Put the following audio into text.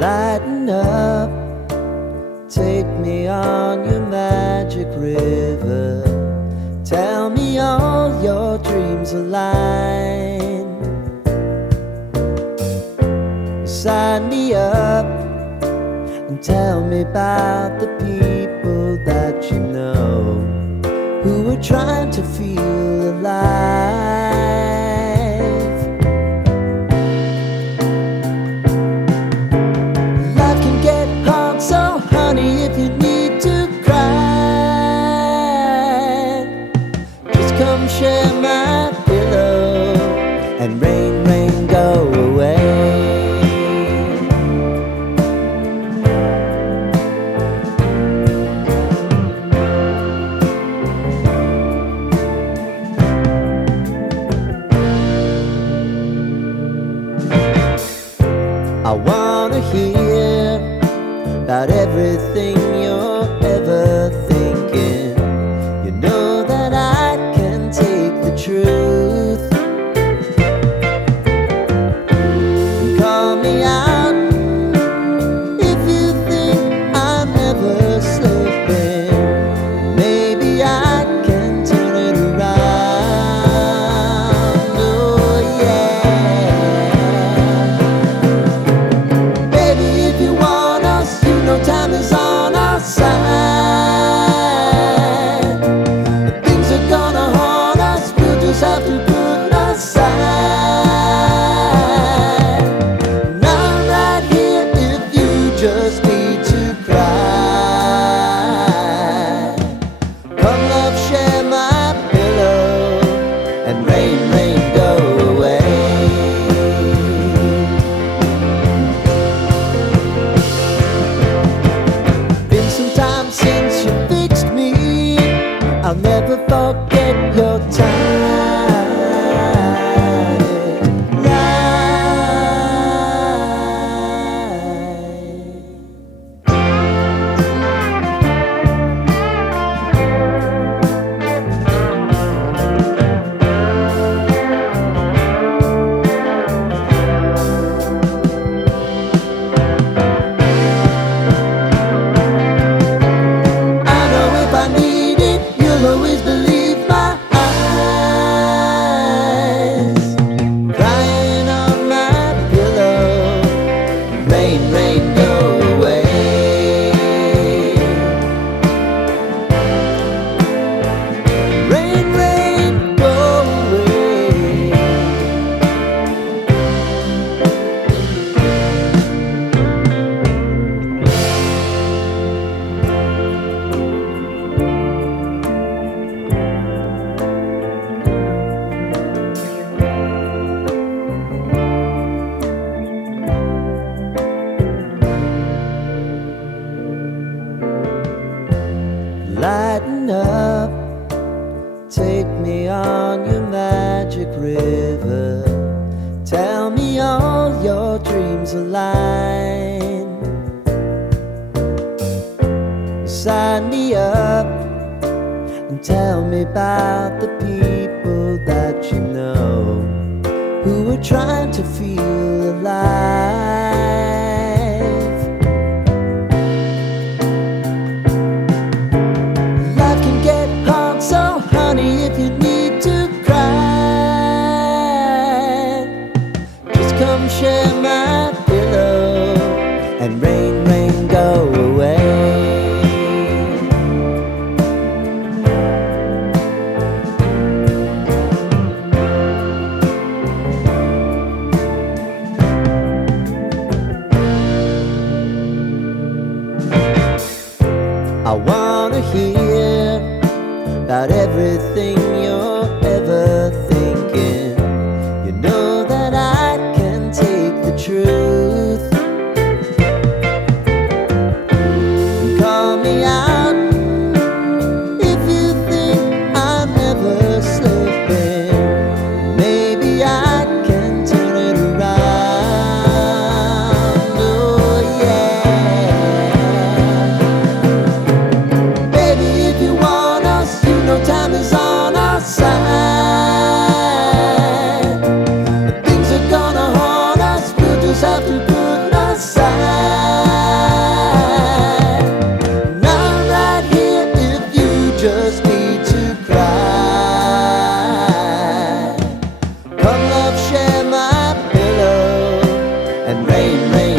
Lighten up, take me on your magic river. Tell me all your dreams align. Sign me up and tell me about the people that you know who are trying to feel alive. Life can get hard, so honey, if you need to cry, just come share my pillow and rain, rain, go away. I wanna hear about everything you're ever thinking. You know that I can take the truth. Call me out if you think I'm ever slipping. Maybe I can turn it around. Oh yeah. Baby, if you want us, you know time is on our side. If things are gonna haunt us, we'll just have to put aside. And I'm right here if you just need to cry. Come love, share my pillow and rain, rain, go away. Been some time since you fixed me. I'll never forget your time. I know if I need it, you'll always believe my eyes. Crying on my pillow, rain, rain, go away. Rain, rain, go away. Lighten up, take me on your magic river. Tell me all your dreams align. Sign me up and tell me about the people that you know who are trying to feel alive. Life can get hard, so honey, if you need to cry, just come share my pillow and rain, rain, go away. I wanna hear about everything you're ever thinking. You know that I can take the truth. Call me out if you think I'm ever slipping. Maybe I can turn it around. Oh yeah. Baby, if you want us, you know time is on our side. If things are gonna haunt us, we'll just have to rain, rain.